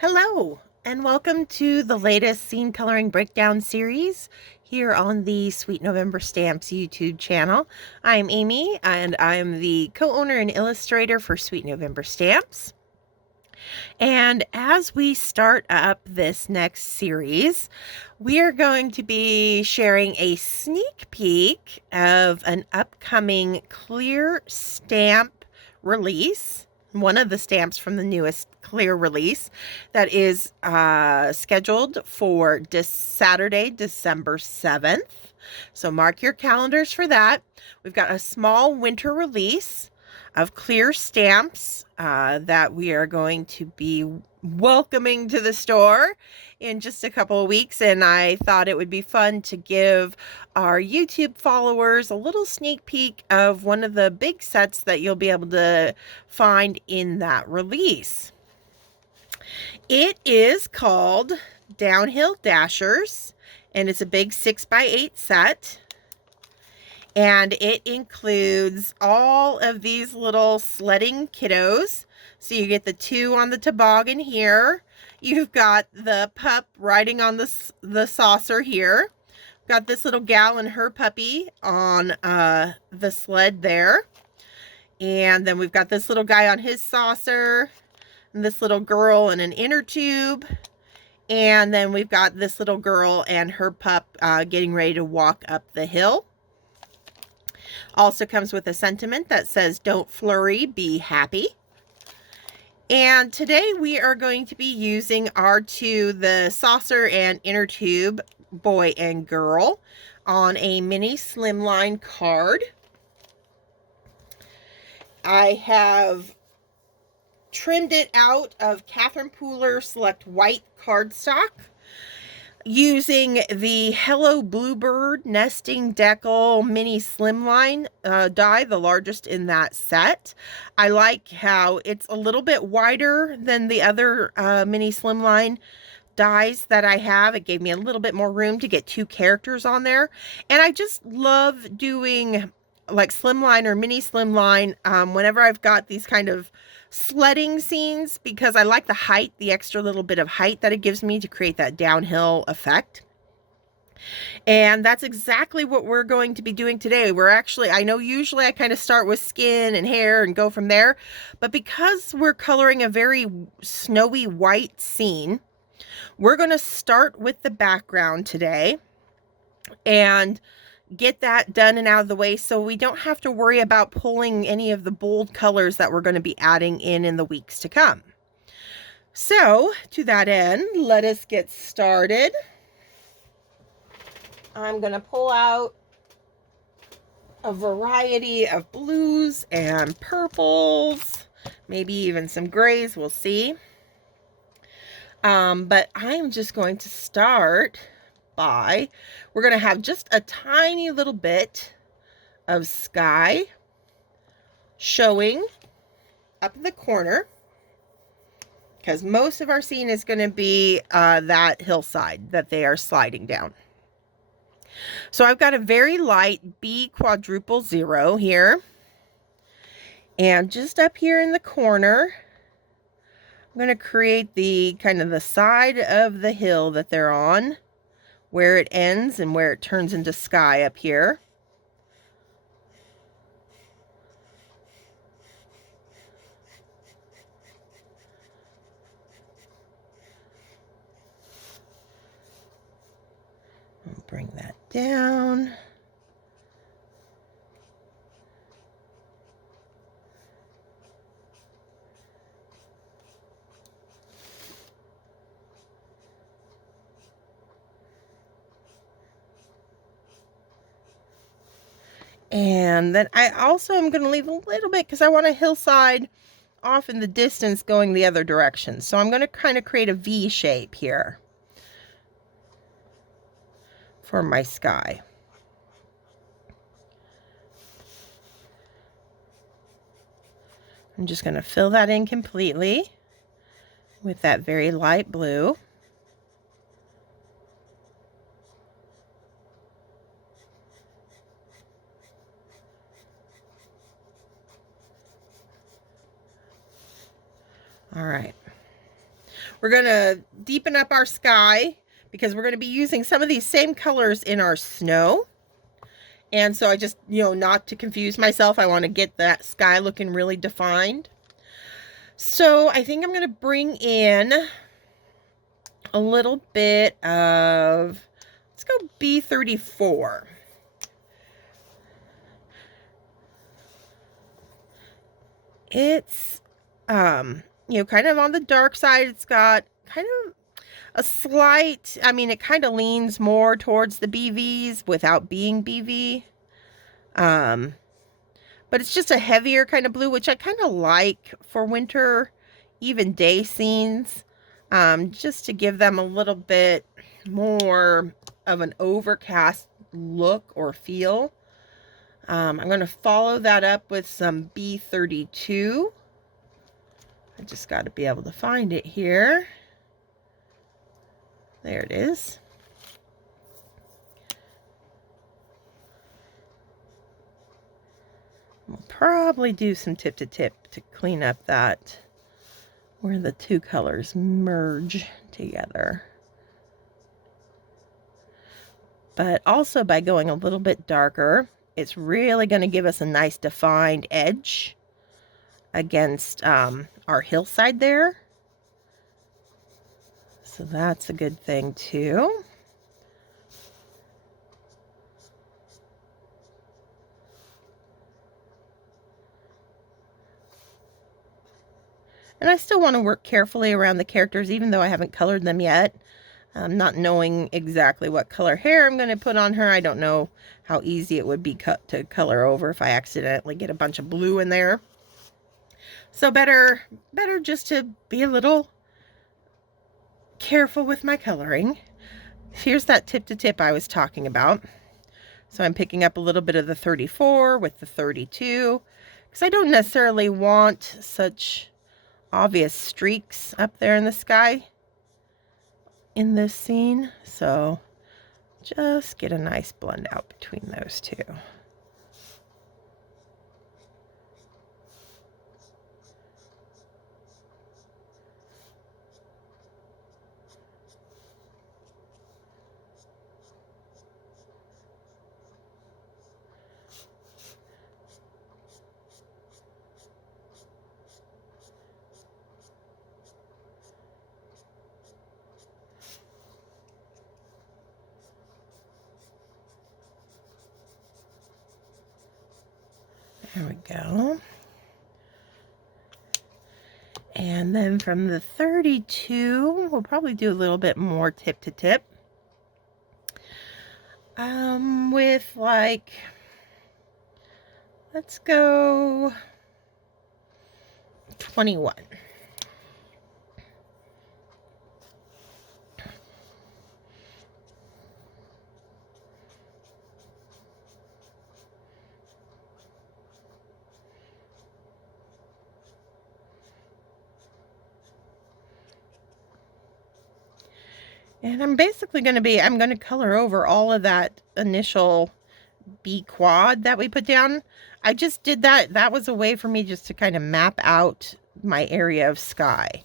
Hello, and welcome to the latest scene coloring breakdown series here on the Sweet November Stamps YouTube channel. I'm Amy, and I'm the co-owner and illustrator for Sweet November Stamps. And as we start up this next series, we are going to be sharing a sneak peek of an upcoming clear stamp release. One of the stamps from the newest clear release that is scheduled for this Saturday, December 7th. So mark your calendars for that. We've got a small winter release of clear stamps that we are going to be welcoming to the store in just a couple of weeks, and I thought it would be fun to give our YouTube followers a little sneak peek of one of the big sets that you'll be able to find in that release. It is called Downhill Dashers, and it's a big 6x8 set. And it includes all of these little sledding kiddos. So you get the two on the toboggan here. You've got the pup riding on the saucer here. Got this little gal and her puppy on the sled there. And then we've got this little guy on his saucer. And this little girl in an inner tube. And then we've got this little girl and her pup getting ready to walk up the hill. Also comes with a sentiment that says, "Don't flurry, be happy." And today we are going to be using our two, the saucer and inner tube, boy and girl, on a mini Slimline card. I have trimmed it out of Catherine Pooler Select White cardstock, using the Hello Bluebird Nesting Deckle Mini Slimline die, the largest in that set. I like how it's a little bit wider than the other Mini Slimline dies that I have. It gave me a little bit more room to get two characters on there. And I just love doing like Slimline or Mini Slimline whenever I've got these kind of sledding scenes, because I like the height, the extra little bit of height that it gives me to create that downhill effect. And that's exactly what we're going to be doing today. We're actually, I know usually I kind of start with skin and hair and go from there, but because we're coloring a very snowy white scene, we're going to start with the background today and get that done and out of the way so we don't have to worry about pulling any of the bold colors that we're going to be adding in the weeks to come. So to that end, let us get started. I'm going to pull out a variety of blues and purples, maybe even some grays, we'll see. But I'm just going to start by, we're going to have just a tiny little bit of sky showing up in the corner, because most of our scene is going to be that hillside that they are sliding down. So I've got a very light B quadruple 0 here, and just up here in the corner I'm going to create the kind of the side of the hill that they're on, where it ends and where it turns into sky up here. I'll bring that down. And then I also am going to leave a little bit because I want a hillside off in the distance going the other direction. So I'm going to kind of create a V shape here for my sky. I'm just going to fill that in completely with that very light blue. All right. We're going to deepen up our sky because we're going to be using some of these same colors in our snow. And so I just, not to confuse myself, I want to get that sky looking really defined. So I think I'm going to bring in a little bit of, let's go B34. It's, kind of on the dark side. It's got kind of a slight, it kind of leans more towards the BVs without being BV. But it's just a heavier kind of blue, which I kind of like for winter, even day scenes, just to give them a little bit more of an overcast look or feel. I'm going to follow that up with some B32. I just got to be able to find it here. There it is. We'll probably do some tip to tip to clean up that where the two colors merge together. But also by going a little bit darker, it's really going to give us a nice defined edge against our hillside there. So that's a good thing too. And I still want to work carefully around the characters, even though I haven't colored them yet. Not knowing exactly what color hair I'm going to put on her. I don't know how easy it would be to color over if I accidentally get a bunch of blue in there. So better just to be a little careful with my coloring. Here's that tip to tip I was talking about. So I'm picking up a little bit of the 34 with the 32, because I don't necessarily want such obvious streaks up there in the sky in this scene. So just get a nice blend out between those two. There we go. And then from the 32, we'll probably do a little bit more tip to tip. With like, let's go 21. And I'm basically going to color over all of that initial B quad that we put down. I just did that. That was a way for me just to kind of map out my area of sky.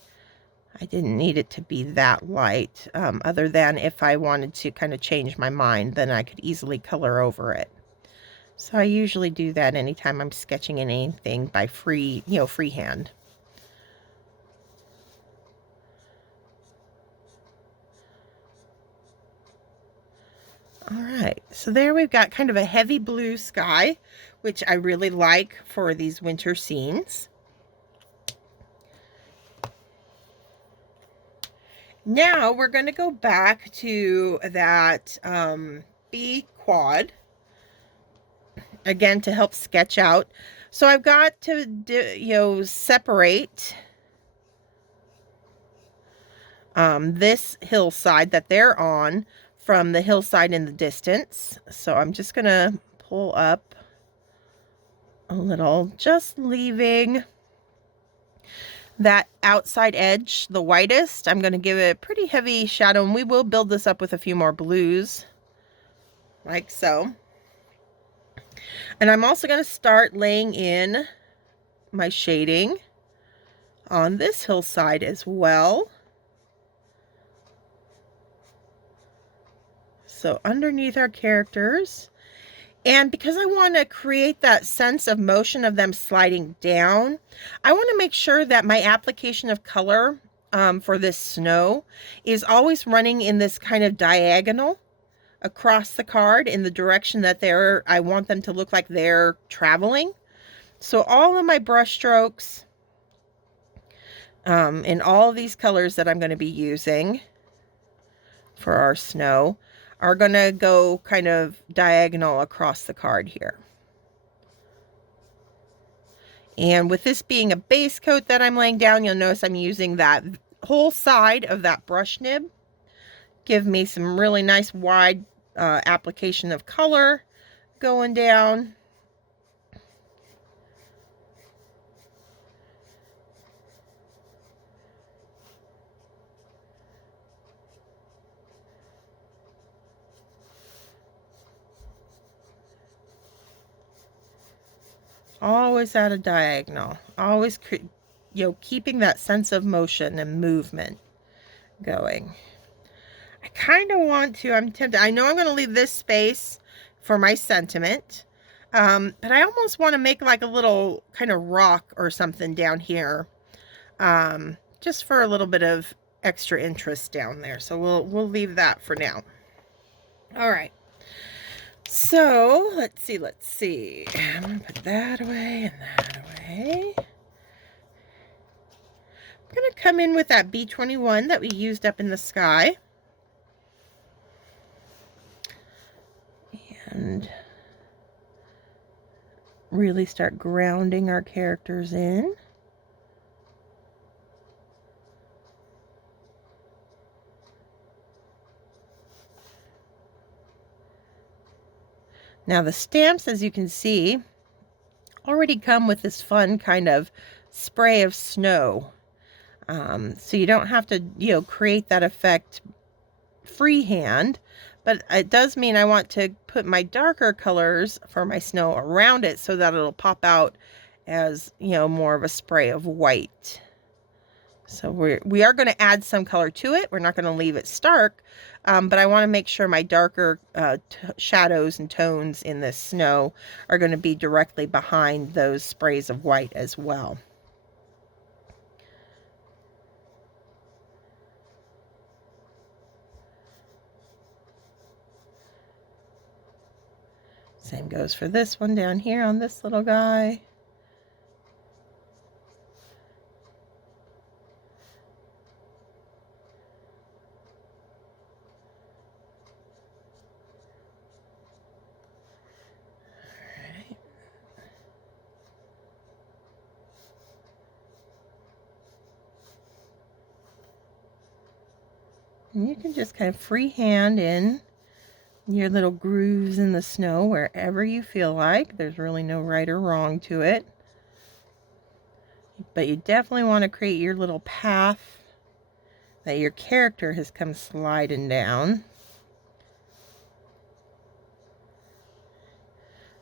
I didn't need it to be that light, other than if I wanted to kind of change my mind, then I could easily color over it. So I usually do that anytime I'm sketching in anything by freehand. All right, so there we've got kind of a heavy blue sky, which I really like for these winter scenes. Now we're going to go back to that B quad again to help sketch out. So I've got to separate this hillside that they're on from the hillside in the distance. So I'm just going to pull up a little, just leaving that outside edge the whitest. I'm going to give it a pretty heavy shadow, and we will build this up with a few more blues, like so. And I'm also going to start laying in my shading on this hillside as well. So underneath our characters. And because I want to create that sense of motion of them sliding down, I want to make sure that my application of color for this snow is always running in this kind of diagonal across the card in the direction that I want them to look like they're traveling. So all of my brush strokes in all of these colors that I'm going to be using for our snow are going to go kind of diagonal across the card here. And with this being a base coat that I'm laying down, you'll notice I'm using that whole side of that brush nib. Give me some really nice wide application of color going down. Always at a diagonal, always, keeping that sense of motion and movement going. I kind of want to, I'm tempted, I know I'm going to leave this space for my sentiment, but I almost want to make like a little kind of rock or something down here, just for a little bit of extra interest down there. So we'll leave that for now. All right. So let's see. I'm gonna put that away and that away. I'm gonna come in with that B21 that we used up in the sky. And really start grounding our characters in. Now the stamps, as you can see, already come with this fun kind of spray of snow. So you don't have to, create that effect freehand, but it does mean I want to put my darker colors for my snow around it so that it'll pop out as, more of a spray of white. So we are going to add some color to it. We're not going to leave it stark, but I want to make sure my darker shadows and tones in this snow are going to be directly behind those sprays of white as well. Same goes for this one down here on this little guy. And you can just kind of freehand in your little grooves in the snow wherever you feel like. There's really no right or wrong to it. But you definitely want to create your little path that your character has come sliding down.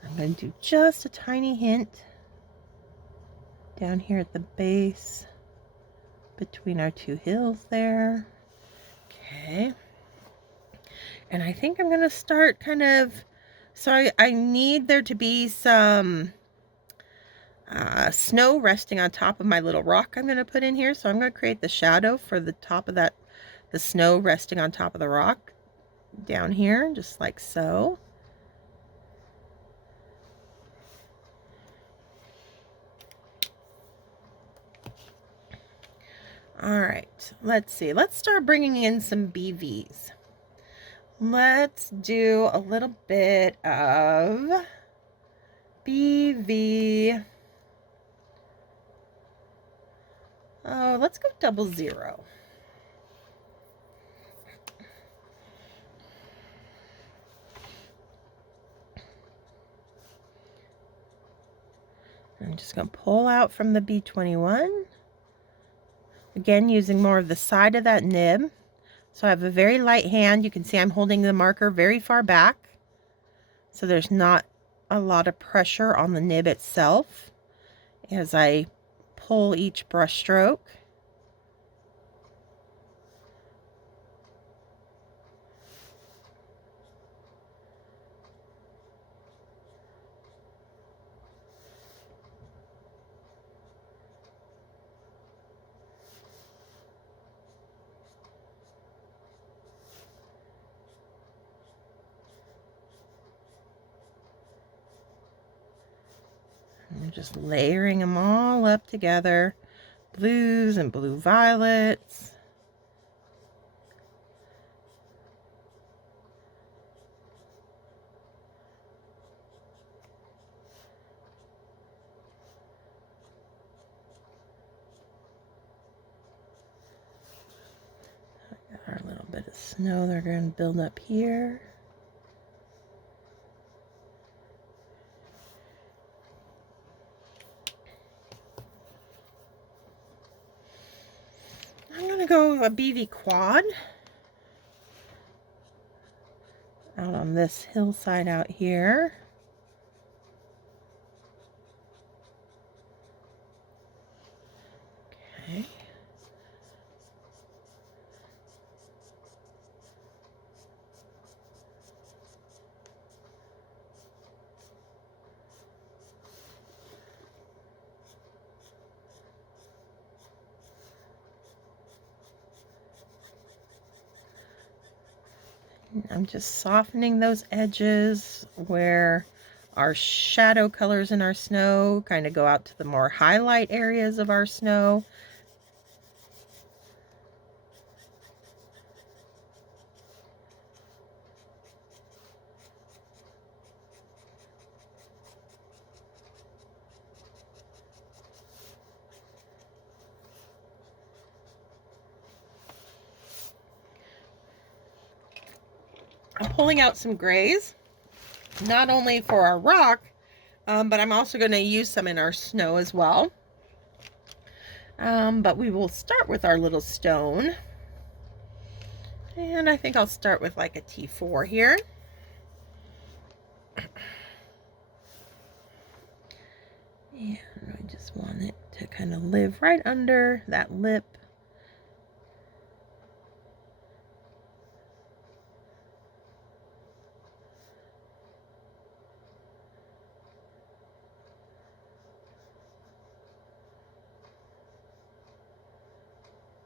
I'm going to do just a tiny hint down here at the base between our two hills there. Okay. And I think I'm going to start kind of, so I need there to be some snow resting on top of my little rock I'm going to put in here. So I'm going to create the shadow for the top of that, the snow resting on top of the rock down here, just like so. All right, let's see. Let's start bringing in some BVs. Let's do a little bit of BV. Oh, let's go 00. I'm just going to pull out from the B21. Again, using more of the side of that nib. So I have a very light hand. You can see I'm holding the marker very far back. So there's not a lot of pressure on the nib itself as I pull each brush stroke. I'm just layering them all up together. Blues and blue violets. Got our little bit of snow they're going to build up here. I'm going to go with a BV quad out on this hillside out here. Okay. I'm just softening those edges where our shadow colors in our snow kind of go out to the more highlight areas of our snow. I'm pulling out some grays, not only for our rock, but I'm also going to use some in our snow as well. But we will start with our little stone. And I think I'll start with like a T4 here. And I just want it to kind of live right under that lip.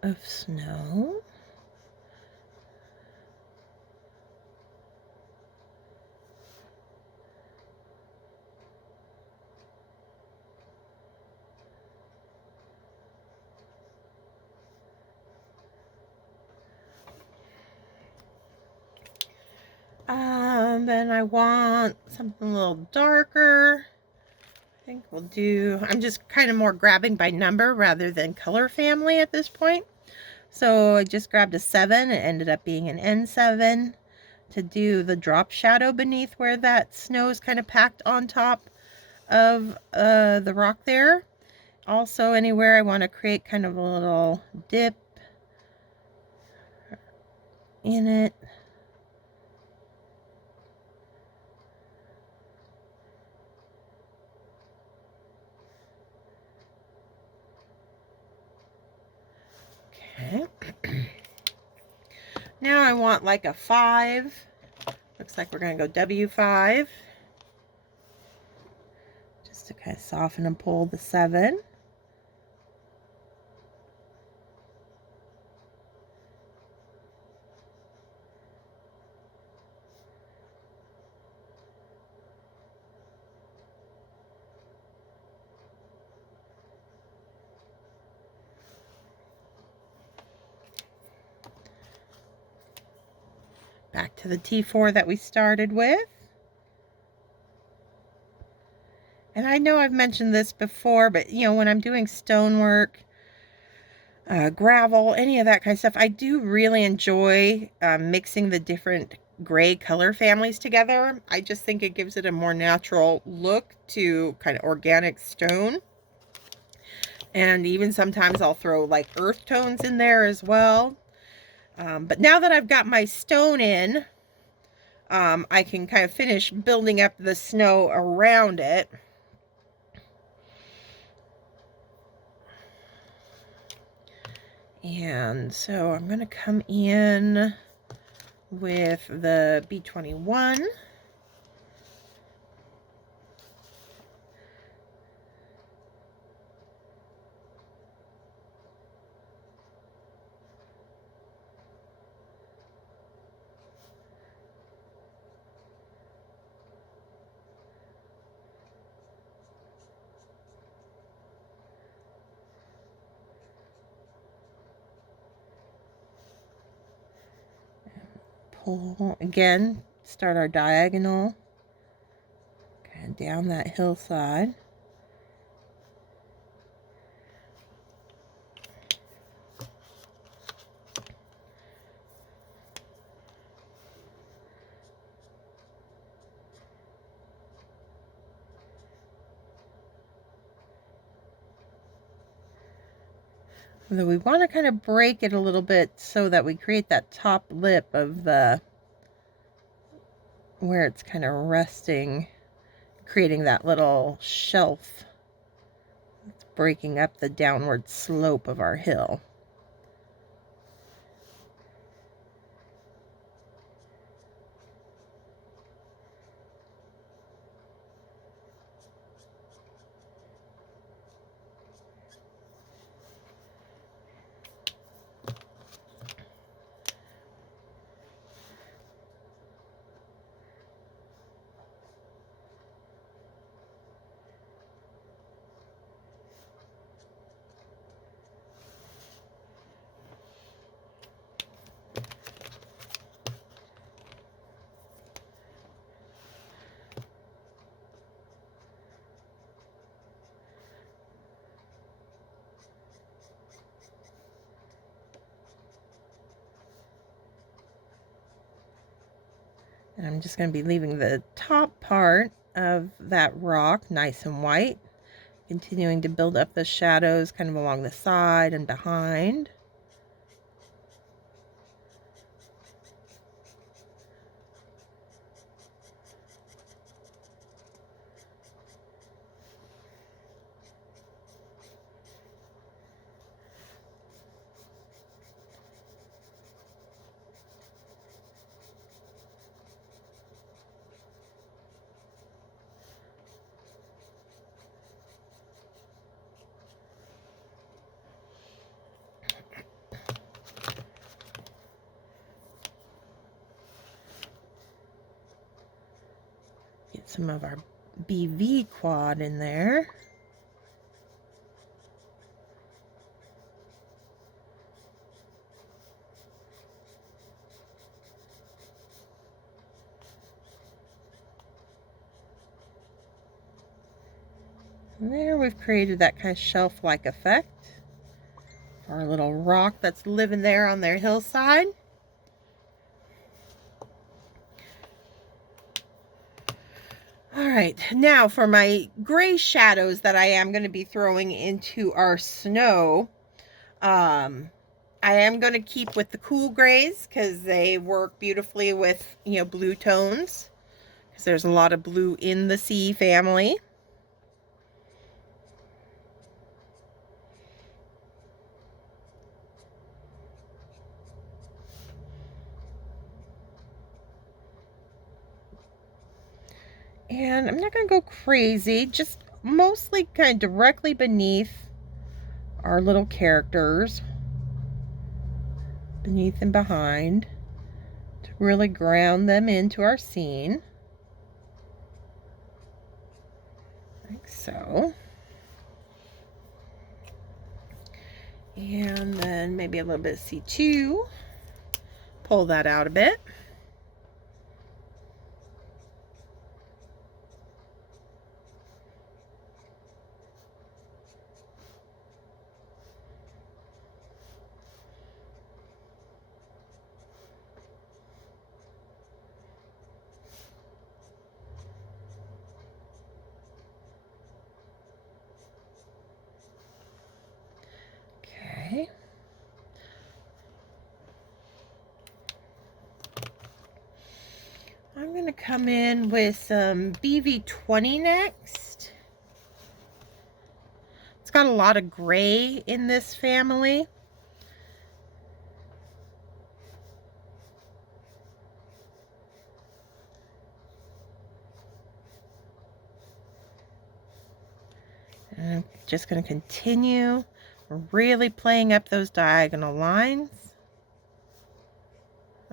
Of snow. Then I want something a little darker. I think we'll do, I'm just kind of more grabbing by number rather than color family at this point. So I just grabbed a 7. It ended up being an N7 to do the drop shadow beneath where that snow is kind of packed on top of the rock there. Also anywhere I want to create kind of a little dip in it. Okay. Now I want like a 5. Looks like we're going to go W5. Just to kind of soften and pull the 7. Back to the T4 that we started with. And I know I've mentioned this before, but you know, when I'm doing stonework, gravel, any of that kind of stuff, I do really enjoy mixing the different gray color families together. I just think it gives it a more natural look to kind of organic stone. And even sometimes I'll throw like earth tones in there as well. But now that I've got my stone in, I can kind of finish building up the snow around it. And so I'm going to come in with the B21. pull again, start our diagonal kind of down that hillside. Although we want to kind of break it a little bit so that we create that top lip of the, where it's kind of resting, creating that little shelf. It's breaking up the downward slope of our hill. And I'm just going to be leaving the top part of that rock nice and white, continuing to build up the shadows kind of along the side and behind. Get some of our BV quad in there. And there we've created that kind of shelf-like effect for our little rock that's living there on their hillside. All right, now for my gray shadows that I am going to be throwing into our snow, I am going to keep with the cool grays because they work beautifully with, you know, blue tones, because there's a lot of blue in the sea family. And I'm not going to go crazy, just mostly kind of directly beneath our little characters, beneath and behind, to really ground them into our scene, like so. And then maybe a little bit of C2, pull that out a bit. Okay. I'm going to come in with some BV20 next. It's got a lot of gray in this family. And I'm just going to continue really playing up those diagonal lines.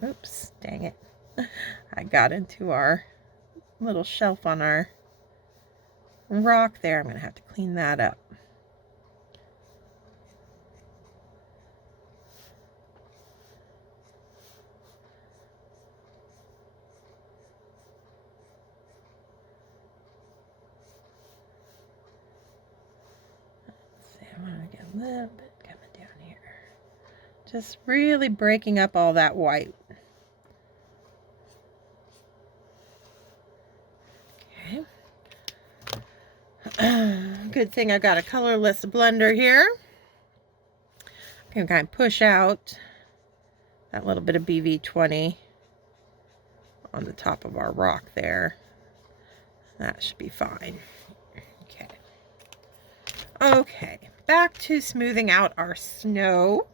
Oops, dang it. I got into our little shelf on our rock there. I'm going to have to clean that up. little bit coming down here. Just really breaking up all that white. Okay. Good thing I got a colorless blender here. I can kind of push out that little bit of BV20 on the top of our rock there. That should be fine. Okay. Okay, back to smoothing out our snow.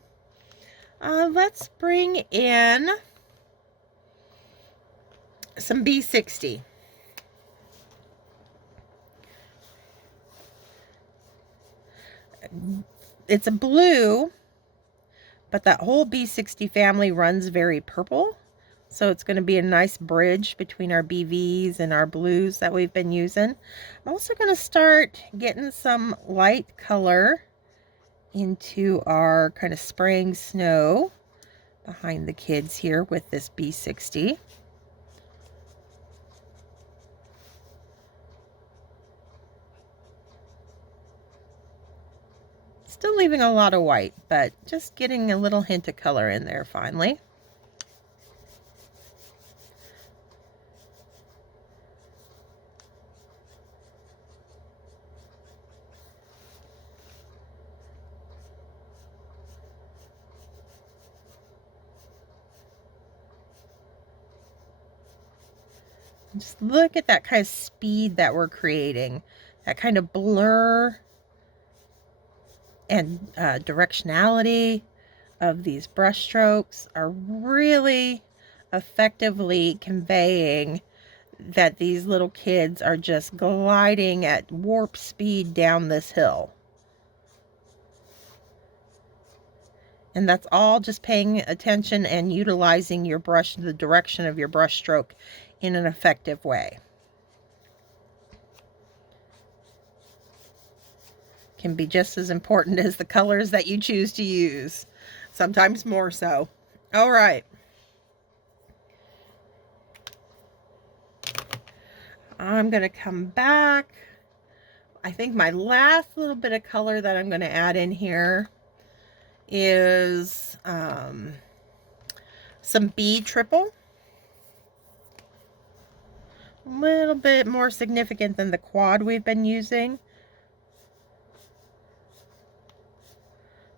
Let's bring in some B60. It's a blue, but that whole B60 family runs very purple. So it's going to be a nice bridge between our BVs and our blues that we've been using. I'm also going to start getting some light color into our kind of spraying snow behind the kids here with this B60. Still leaving a lot of white, but just getting a little hint of color in there finally. Just look at that kind of speed that we're creating, that kind of blur and directionality of these brush strokes are really effectively conveying that these little kids are just gliding at warp speed down this hill. And that's all just paying attention and utilizing your brush, the direction of your brush stroke in an effective way. Can be just as important as the colors that you choose to use, sometimes more so. All right. I'm going to come back. I think my last little bit of color that I'm going to add in here is some B triple. A little bit more significant than the quad we've been using.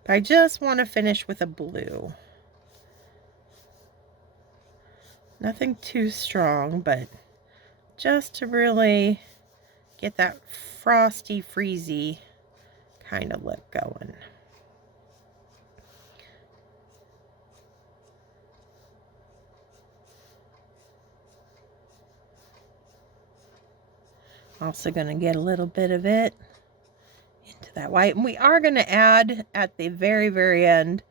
But I just want to finish with a blue. Nothing too strong, but just to really get that frosty, freezy kind of look going. Also going to get a little bit of it into that white. And we are going to add at the very, very end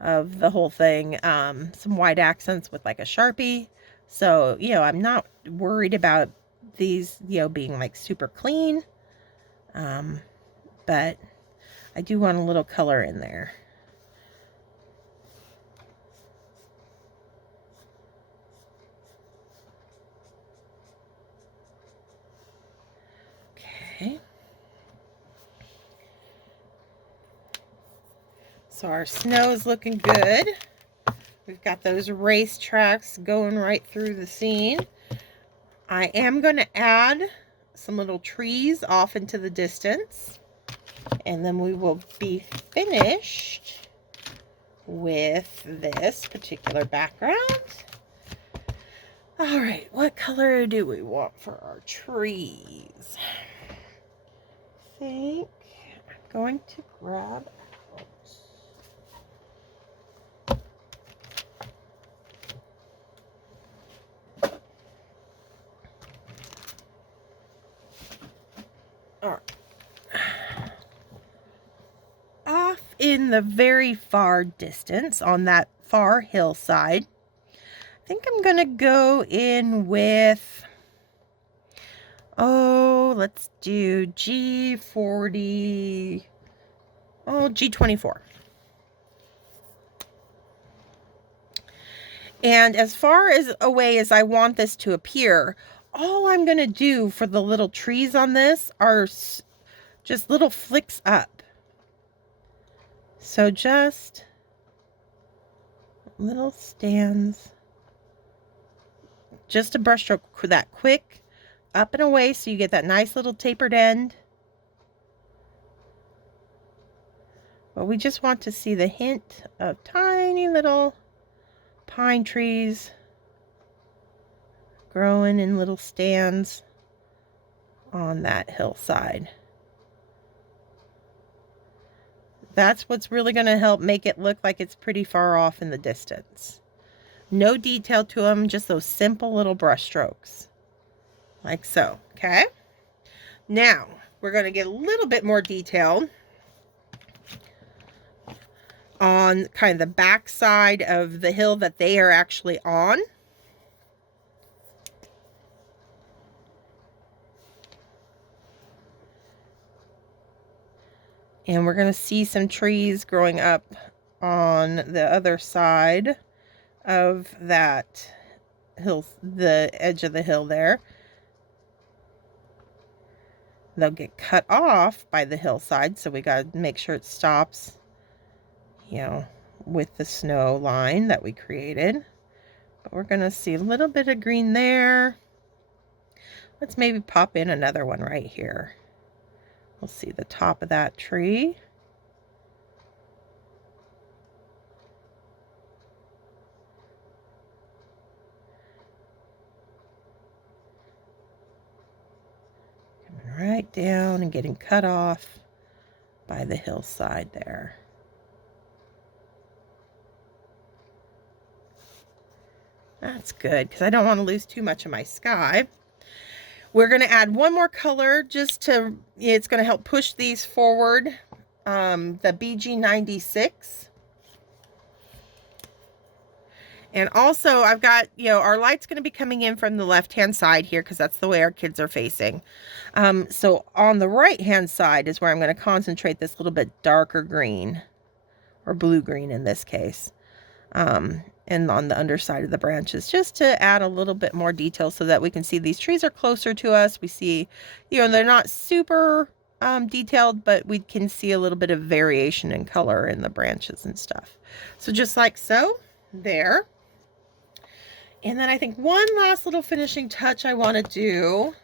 of the whole thing some white accents with like a Sharpie. So, you know, I'm not worried about these, you know, being like super clean. But I do want a little color in there. Okay. So our snow is looking good. We've got those race tracks going right through the scene. I am going to add some little trees off into the distance. And then we will be finished with this particular background. All right, what color do we want for our trees? I think I'm going to grab off in the very far distance on that far hillside. I think I'm gonna go in with, let's do G40, G24. And as far as away as I want this to appear, all I'm going to do for the little trees on this are just little flicks up. So just little stands, just a brush stroke that quick up and away so you get that nice little tapered end. But we just want to see the hint of tiny little pine trees growing in little stands on that hillside. That's what's really going to help make it look like it's pretty far off in the distance. No detail to them, just those simple little brush strokes. Like so, okay? Now, we're going to get a little bit more detailed on kind of the back side of the hill that they are actually on. And we're going to see some trees growing up on the other side of that hill, the edge of the hill there. They'll get cut off by the hillside, so we got to make sure it stops, you know, with the snow line that we created. But we're going to see a little bit of green there. Let's maybe pop in another one right here. We'll see the top of that tree. Coming right down and getting cut off by the hillside there. That's good, because I don't want to lose too much of my sky. We're going to add one more color just to, it's going to help push these forward. The BG96. And also I've got, you know, our light's going to be coming in from the left-hand side here because that's the way our kids are facing. So on the right-hand side is where I'm going to concentrate this little bit darker green, or blue-green in this case. And on the underside of the branches, just to add a little bit more detail so that we can see these trees are closer to us. We see, you know, they're not super detailed, but we can see a little bit of variation in color in the branches and stuff. So just like so, there. And then I think one last little finishing touch I want to do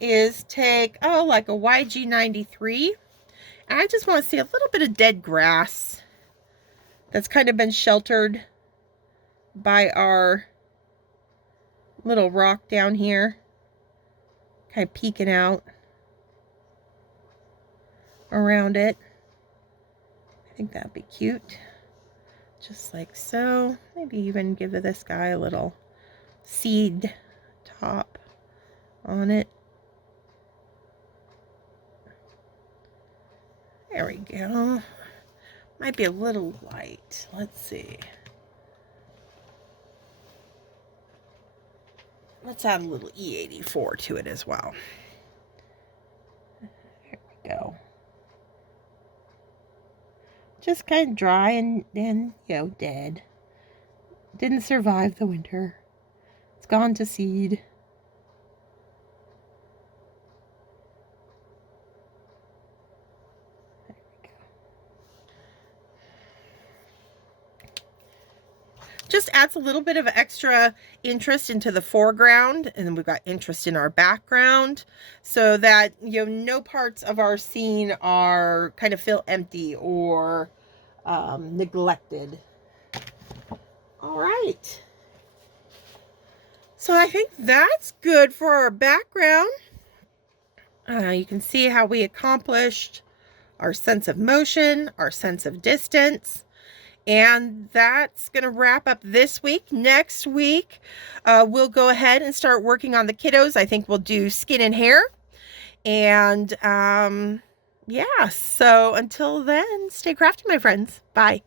is take, like a YG93. And I just want to see a little bit of dead grass that's kind of been sheltered by our little rock down here, kind of peeking out around it. I think that'd be cute, just like so. Maybe even give this guy a little seed top on it. There we go. Might be a little light. Let's see. Let's add a little E84 to it as well. There we go. Just kind of dry and you know, dead. Didn't survive the winter. It's gone to seed. There we go. Just adds a little bit of extra interest into the foreground, and then we've got interest in our background, so that, you know, no parts of our scene are kind of feel empty or neglected. All right, so I think that's good for our background. You can see how we accomplished our sense of motion, our sense of distance. And that's going to wrap up this week. Next week, we'll go ahead and start working on the kiddos. I think we'll do skin and hair. And yeah, so until then, stay crafty, my friends. Bye.